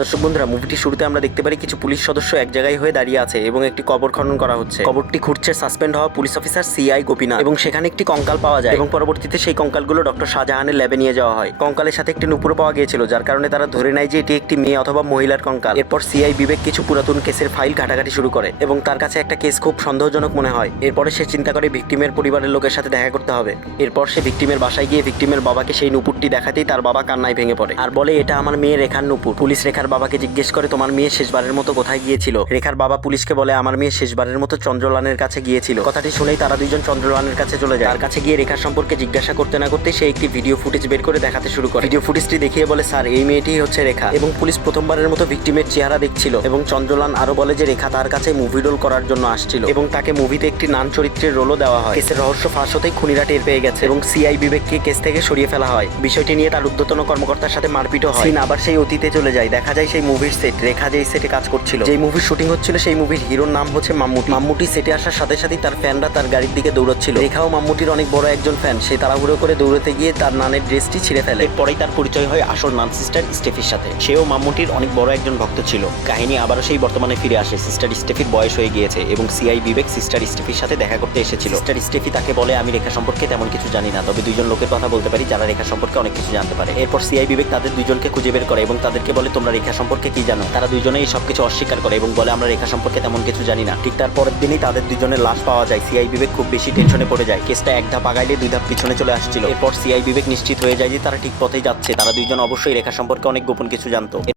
দর্শক বন্ধুরা, মুভিটি শুরুতে আমরা দেখতে পারি কিছু পুলিশ সদস্য এক জায়গায় হয়ে দাঁড়িয়ে আছে এবং একটি কবর খনন করা হচ্ছে। কবরটি খুঁড়ছে সাসপেন্ড হওয়া পুলিশ অফিসার সিআই গোপীনাথ এবং সেখানে একটি কঙ্কাল পাওয়া যায় এবং পরবর্তীতে সেই কঙ্কালগুলো ডক্টর শাহজাহানের ল্যাবে নিয়ে যাওয়া হয়। কঙ্কালের সাথে একটি নুপুরও পাওয়া গিয়েছিল, যার কারণে তারা ধরে নেয় যে এটি একটি মেয়ে অথবা মহিলার কঙ্কাল। এরপর সিআই বিবেক কিছু পুরাতন কেসের ফাইল ঘাটাঘাটি শুরু করে এবং তার কাছে একটা কেস খুব সন্দেহজনক মনে হয়। এরপরে সে চিন্তা করে ভিকটিমের পরিবারের লোকের সাথে দেখা করতে হবে। এরপর সে ভিকটিমের বাসায় গিয়ে ভিকটিমের বাবাকে সেই নুপুরটি দেখাতেই তার বাবা কান্নায় ভেঙে পড়ে আর বলে, এটা আমার মেয়ে রেখার নুপুর। পুলিশ রেখার বাবাকে জিজ্ঞেস করে, তোমার মেয়ে শেষবারের মতো কোথায় গিয়েছিল? রেখার বাবা পুলিশকে বলে, আমার মেয়ে শেষবারের মতো চন্দ্রলানের কাছে গিয়েছিল। কথাটি শুনেই তারা দুইজন চন্দ্রলানের কাছে চলে যায়। তার কাছে গিয়ে রেখার সম্পর্কে জিজ্ঞাসা করতে না করতে সে একটি ভিডিও ফুটেজ বের করে দেখাতে শুরু করে। ভিডিও ফুটেজটি দেখিয়ে বলে, স্যার, এই মেয়েটি হচ্ছে রেখা। এবং পুলিশ প্রথমবারের মতো ভিকটিমের চেহারা দেখছিল এবং চন্দ্রলান আরো বলে যে রেখা তার কাছে মুভি রোল করার জন্য আসছিল এবং তাকে মুভিতে একটি নান চরিত্রের রোলও দেওয়া হয়। কেসের রহস্য ফাঁস হতেই খুনিরা টের পেয়ে গেছে এবং সিআই বিবেককে কেস থেকে সরিয়ে ফেলা হয়। বিষয়টি নিয়ে তার ঊর্ধ্বতন কর্মকর্তার সাথে মারপিটও হয়। সিন আবার সেই অতীতে চলে যায়। দেখা যায় সেই মুভির সেট। রেখা যেই সেটে কাজ করছিল, যেই মুভির শুটিং হচ্ছিল, সেই মুভির হিরোর নাম হচ্ছে মাম্মুটি। মাম্মুটি সেটে আসার সাথে সাথেই তার ফ্যানরা তার গাড়ির দিকে দৌড়চ্ছিল। রেখাও মাম্মুটির অনেক বড় একজন ফ্যান। সে তাড়াহুড়ো করে দৌড়তে গিয়ে তার নানের ড্রেসটি ছিঁড়ে ফেলে। এরপরেই তার পরিচয় হয় আসল নান সিস্টার স্টেফির সাথে। সেও মাম্মুটির অনেক বড় একজন ভক্ত ছিল। কাহিনী আবারও সেই বর্তমানে ফিরে আসে। সিস্টার স্টেফির বয়স হয়ে গিয়েছে এবং সিআই বিবেক সিস্টার স্টেফির সাথে দেখা করতে এসেছিল। সিস্টার স্টেফি তাকে বলে, আমি রেখা সম্পর্কে তেমন কিছু জানি না, তবে দুইজন লোকের কথা বলতে পারি যারা রেখা সম্পর্কে অনেক কিছু জানতে পারে। এরপর সিআই বিবেক তাদের দুইজনকে খুঁজে বের করে এবং তাদেরকে বলে, তোমরা রেখা সম্পর্কে কি জানো? তারা দুইজনেই সবকিছু অস্বীকার করে এবং বলে, আমরা রেখা সম্পর্কে তেমন কিছু জানি না। ঠিক তার পরের দিনই তাদের দুইজনের লাশ পাওয়া যায়। সিআই বিবেক খুব বেশি টেনশনে পড়ে যায়। কেসটা এক ধাপ আগাইলে দুই ধাপ পিছনে চলে আসছিল। এরপর সিআই বিবেক নিশ্চিত হয়ে যায় যে তারা ঠিক পথেই যাচ্ছে। তারা দুইজন অবশ্যই রেখা সম্পর্কে অনেক গোপন কিছু জানতো।